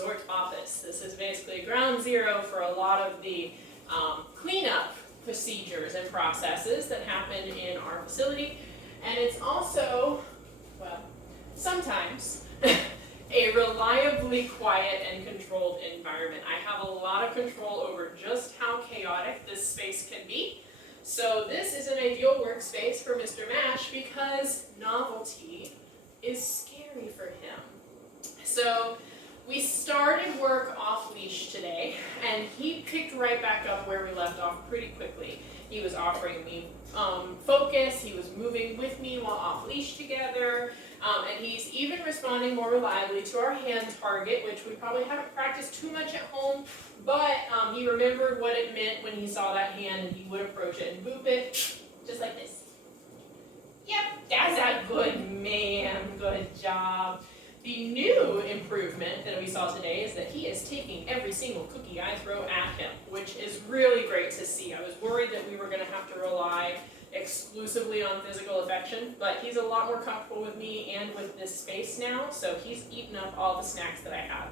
resort office. This is basically ground zero for a lot of the cleanup procedures and processes that happen in our facility. And it's also, well, sometimes a reliably quiet and controlled environment. I have a lot of control over just how chaotic this space can be. So this is an ideal workspace for Mr. Mash because novelty is scary for him. So we started work off leash today, and he picked right back up where we left off pretty quickly. He was offering me focus, he was moving with me while off leash together, and he's even responding more reliably to our hand target, which we probably haven't practiced too much at home, but he remembered what it meant when he saw that hand, and he would approach it and boop it, just like this. Yep, that's a good man, good job. The new improvement that we saw today is that he is taking every single cookie I throw at him, which is really great to see. I was worried that we were going to have to rely exclusively on physical affection, but he's a lot more comfortable with me and with this space now, so he's eaten up all the snacks that I have,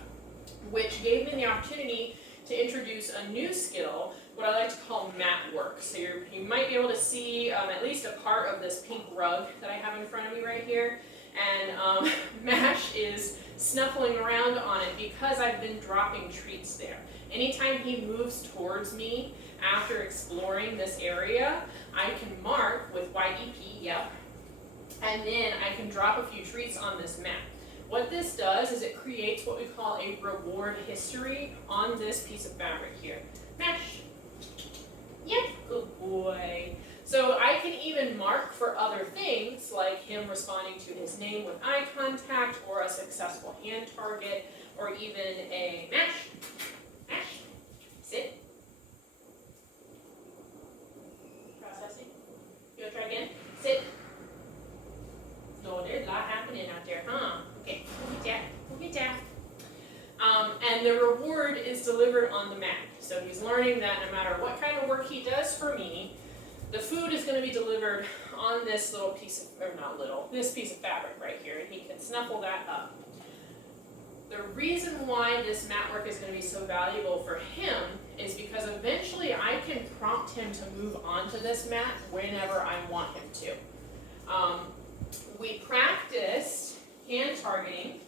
which gave me the opportunity to introduce a new skill, what I like to call mat work. So you might be able to see at least a part of this pink rug that I have in front of me right here. And Mash is snuffling around on it because I've been dropping treats there. Anytime he moves towards me after exploring this area, I can mark with YEP, yep, and then I can drop a few treats on this mat. What this does is it creates what we call a reward history on this piece of fabric here. Mash. Yep, good boy. So I can even mark for other things, like him responding to his name with eye contact, or a successful hand target, or even a mash. Mash. Sit. Processing. You want to try again? Sit. No, there's a lot happening out there, huh? Okay, we'll get that. We'll get that. And the reward is delivered on the mat. So he's learning that no matter what kind of work he does for me, the food is going to be delivered on this little piece of, or not little, this piece of fabric right here, and he can snuffle that up. The reason why this mat work is going to be so valuable for him is because eventually I can prompt him to move onto this mat whenever I want him to. We practiced hand targeting.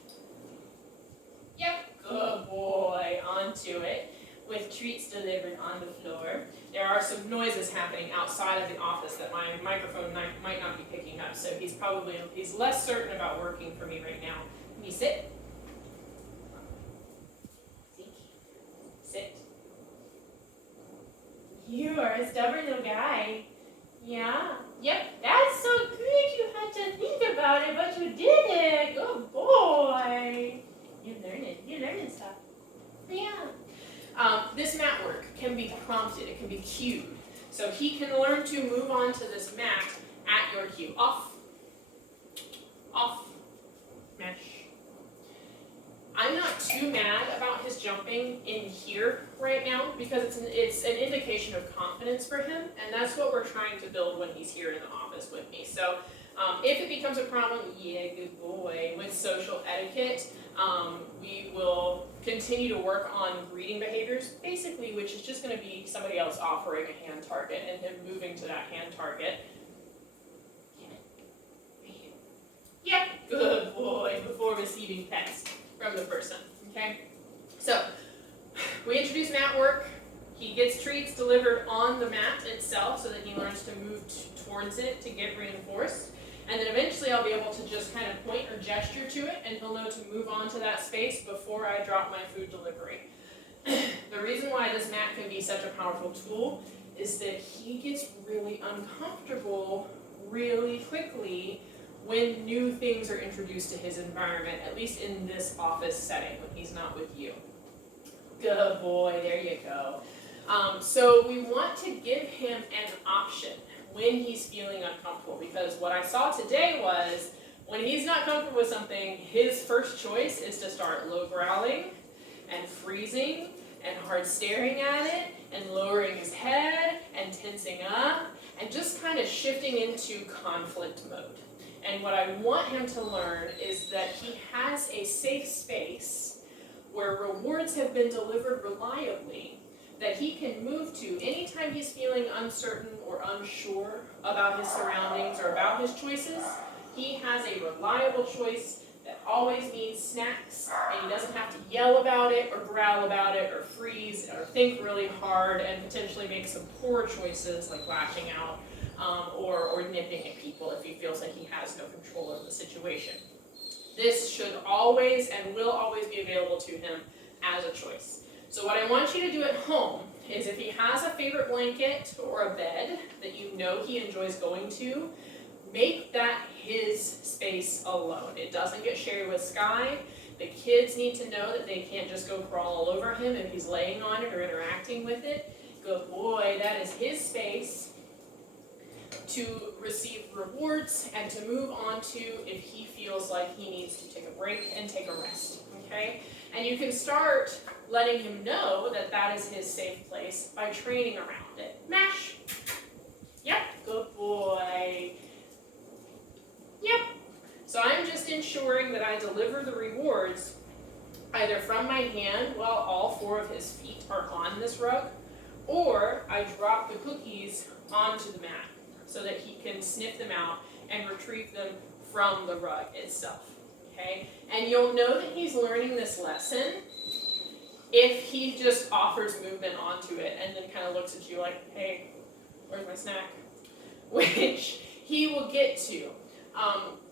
Yep, good boy, onto it, with treats delivered on the floor. There are some noises happening outside of the office that my microphone might not be picking up, so he's less certain about working for me right now. Can you sit? Sit. You are a stubborn little guy. Yeah. Yep, that's so good. You had to think about it, but you did it. Good boy. You're learning stuff. Yeah. This mat work can be prompted, it can be cued. So he can learn to move on to this mat at your cue. Off, off, mash. I'm not too mad about his jumping in here right now because it's an indication of confidence for him, and that's what we're trying to build when he's here in the office with me. So if it becomes a problem, yeah, good boy, with social etiquette, we will continue to work on greeting behaviors, basically, which is just going to be somebody else offering a hand target and him moving to that hand target. Yep, good boy, before receiving pets from the person, okay? So, we introduce mat work. He gets treats delivered on the mat itself so that he learns to move towards it to get reinforced. And then eventually I'll be able to just kind of point or gesture to it, and he'll know to move on to that space before I drop my food delivery. The reason why this mat can be such a powerful tool is that he gets really uncomfortable really quickly when new things are introduced to his environment, at least in this office setting when he's not with you. Good boy, there you go. So we want to give him an option when he's feeling uncomfortable, because what I saw today was when he's not comfortable with something, his first choice is to start low growling and freezing and hard staring at it and lowering his head and tensing up and just kind of shifting into conflict mode. And what I want him to learn is that he has a safe space where rewards have been delivered reliably that he can move to anytime he's feeling uncertain or unsure about his surroundings or about his choices. He has a reliable choice that always means snacks, and he doesn't have to yell about it or growl about it or freeze or think really hard and potentially make some poor choices like lashing out or nipping at people if he feels like he has no control over the situation. This should always and will always be available to him as a choice. So what I want you to do at home is, if he has a favorite blanket or a bed that you know he enjoys going to, make that his space alone. It doesn't get shared with Sky. The kids need to know that they can't just go crawl all over him if he's laying on it or interacting with it. Good boy, that is his space to receive rewards and to move on to if he feels like he needs to take a break and take a rest, okay? And you can start letting him know that that is his safe place by training around it. Mash. Yep, good boy. Yep. So I'm just ensuring that I deliver the rewards either from my hand while all 4 of his feet are on this rug, or I drop the cookies onto the mat so that he can sniff them out and retrieve them from the rug itself. Okay? And you'll know that he's learning this lesson if he just offers movement onto it and then kind of looks at you like, hey, where's my snack? Which he will get to.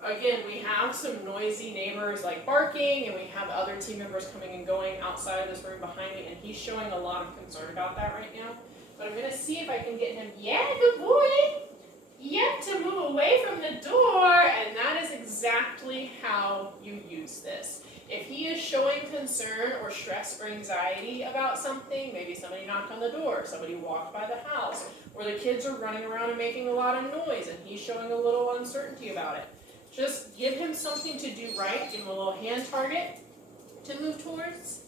Again, we have some noisy neighbors like barking, and we have other team members coming and going outside of this room behind me, and he's showing a lot of concern about that right now. But I'm going to see if I can get him, yeah, good boy, yep, to move away from the door, and that is exactly how you use this. If he is showing concern or stress or anxiety about something, maybe somebody knocked on the door, somebody walked by the house, or the kids are running around and making a lot of noise and he's showing a little uncertainty about it, just give him something to do right, give him a little hand target to move towards.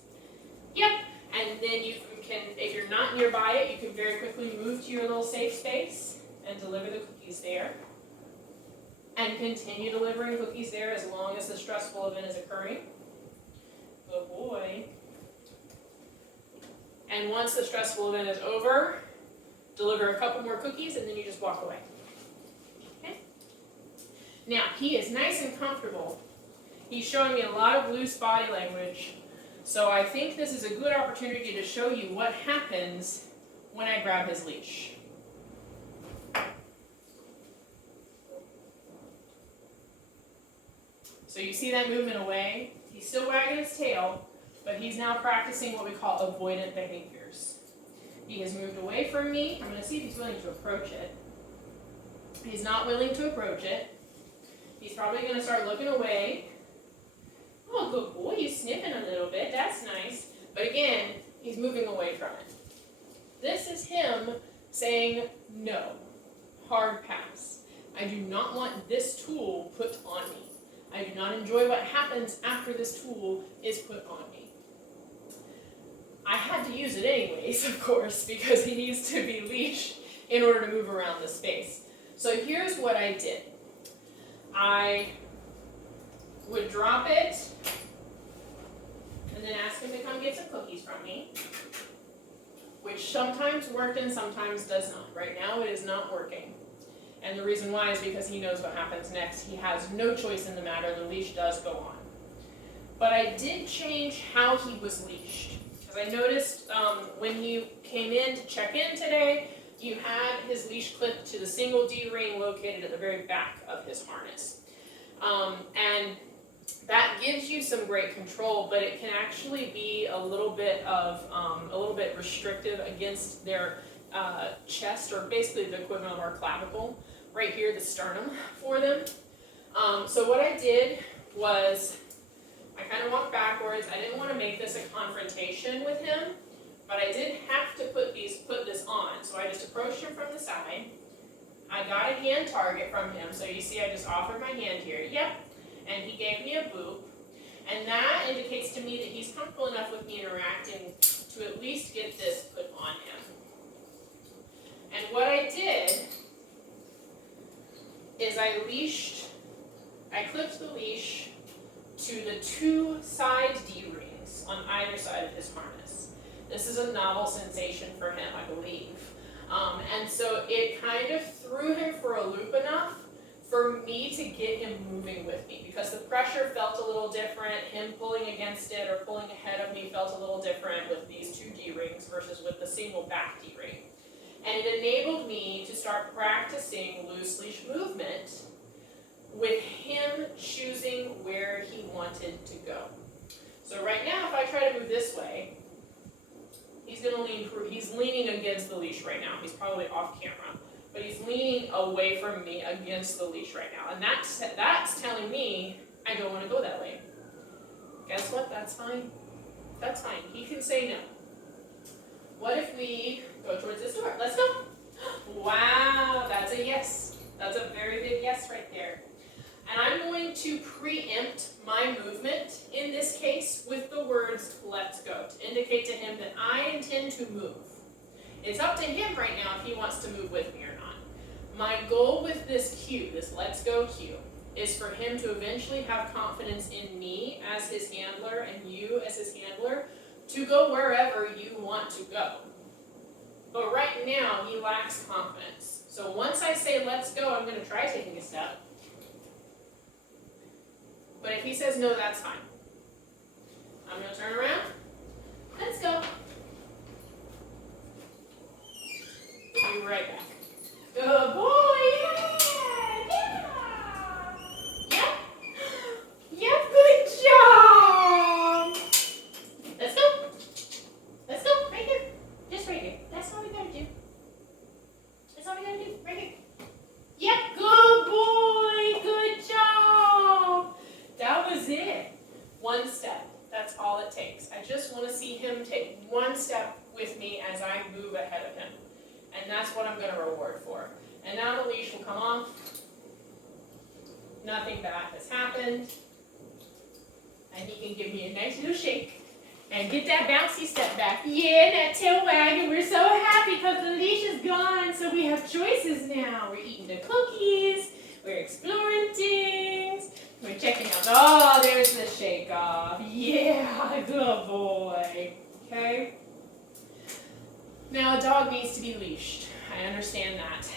Yep, and then you can, if you're not nearby it, you can very quickly move to your little safe space and deliver the cookies there. And continue delivering cookies there as long as the stressful event is occurring. Good boy. And once the stressful event is over, deliver a couple more cookies and then you just walk away. Okay? Now, he is nice and comfortable. He's showing me a lot of loose body language. So I think this is a good opportunity to show you what happens when I grab his leash. So you see that movement away? He's still wagging his tail, but he's now practicing what we call avoidant behaviors. He has moved away from me. I'm going to see if he's willing to approach it. He's not willing to approach it. He's probably going to start looking away. Oh, good boy, he's sniffing a little bit. That's nice. But again, he's moving away from it. This is him saying no. Hard pass. I do not want this tool put on me. I do not enjoy what happens after this tool is put on me. I had to use it anyways, of course, because he needs to be leashed in order to move around the space. So here's what I did. I would drop it and then ask him to come get some cookies from me, which sometimes worked and sometimes does not. Right now it is not working. And the reason why is because he knows what happens next. He has no choice in the matter. The leash does go on. But I did change how he was leashed. Because I noticed when he came in to check in today, you had his leash clipped to the single D-ring located at the very back of his harness. And that gives you some great control, but it can actually be a little bit restrictive against their chest, or basically the equivalent of our clavicle, right here, the sternum for them. So what I did was I kind of walked backwards. I didn't want to make this a confrontation with him, but I did have to put this on. So I just approached him from the side. I got a hand target from him. So you see I just offered my hand here. Yep. And he gave me a boop. And that indicates to me that he's comfortable enough with me interacting to at least get this put on him. And what I did is I clipped the leash to the 2 side D-rings on either side of his harness. This is a novel sensation for him, I believe. And so it kind of threw him for a loop enough for me to get him moving with me, because the pressure felt a little different. Him pulling against it or pulling ahead of me felt a little different with these 2 D-rings versus with the single back D-ring. And it enabled me to start practicing loose leash movement with him choosing where he wanted to go. So right now, if I try to move this way, he's going to lean. He's leaning against the leash right now. He's probably off camera, but he's leaning away from me against the leash right now, and that's telling me I don't want to go that way. Guess what? That's fine. That's fine. He can say no. What if we go towards this door? Let's go. Wow, that's a yes. That's a very big yes right there. And I'm going to preempt my movement in this case with the words let's go to indicate to him that I intend to move. It's up to him right now if he wants to move with me or not. My goal with this cue, this let's go cue, is for him to eventually have confidence in me as his handler and you as his handler to go wherever you want to go. But right now, he lacks confidence. So once I say let's go, I'm going to try taking a step. But if he says no, that's fine. I'm going to turn around. Let's go. Be right back. Good boy, yeah! Yep. Yep, good job! Let's go. Let's go, right here. Just right here. That's all we gotta do. That's all we gotta do, right here. Yep, good boy, good job! That was it. One step, that's all it takes. I just want to see him take one step with me as I move ahead of him. And that's what I'm going to reward for. And now the leash will come off. Nothing bad has happened. And he can give me a nice little shake and get that bouncy step back. Yeah, that tail wagging. We're so happy because the leash is gone, so we have choices now. We're eating the cookies. We're exploring things. We're checking out. Oh, there's the shake off. Yeah, good boy. Okay. Now, a dog needs to be leashed. I understand that.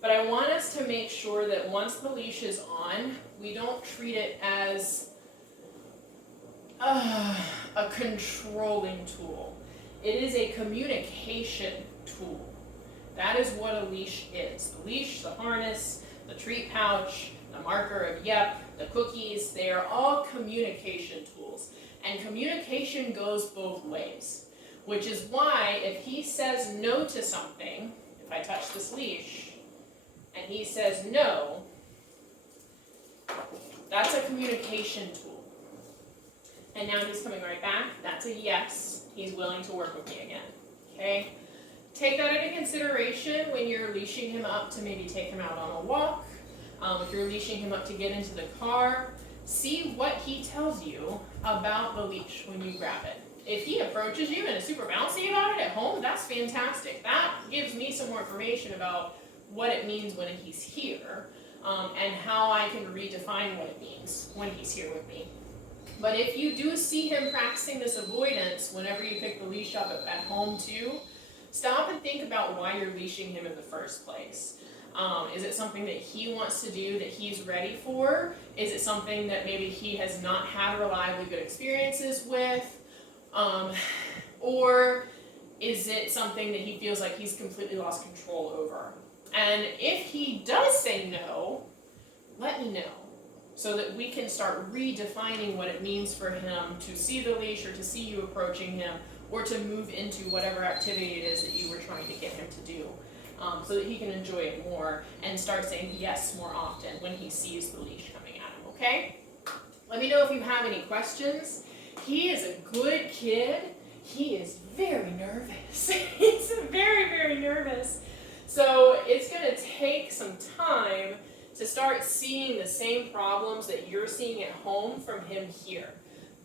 But I want us to make sure that once the leash is on, we don't treat it as a controlling tool. It is a communication tool. That is what a leash is. The leash, the harness, the treat pouch, the marker of yep, the cookies, they are all communication tools. And communication goes both ways. Which is why if he says no to something, if I touch this leash, and he says no, that's a communication tool. And now he's coming right back, that's a yes, he's willing to work with me again, okay? Take that into consideration when you're leashing him up to maybe take him out on a walk, if you're leashing him up to get into the car, see what he tells you about the leash when you grab it. If he approaches you and is super bouncy about it at home, that's fantastic. That gives me some more information about what it means when he's here, and how I can redefine what it means when he's here with me. But if you do see him practicing this avoidance whenever you pick the leash up at home too, stop and think about why you're leashing him in the first place. Is it something that he wants to do that he's ready for? Is it something that maybe he has not had reliably good experiences with? Or is it something that he feels like he's completely lost control over? And if he does say no, let me know so that we can start redefining what it means for him to see the leash or to see you approaching him or to move into whatever activity it is that you were trying to get him to do, so that he can enjoy it more and start saying yes more often when he sees the leash coming at him, okay? Let me know if you have any questions. He is a good kid. He is very nervous. He's very, very nervous. So it's going to take some time to start seeing the same problems that you're seeing at home from him here.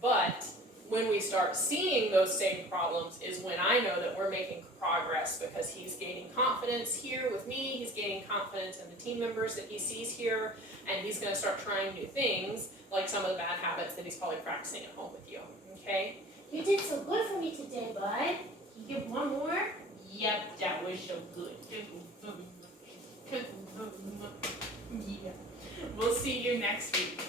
But when we start seeing those same problems is when I know that we're making progress, because he's gaining confidence here with me, he's gaining confidence in the team members that he sees here, and he's going to start trying new things, like some of the bad habits that he's probably practicing at home with you, okay? You did so good for me today, bud. Can you give one more? Yep, that was so good. Yeah. We'll see you next week.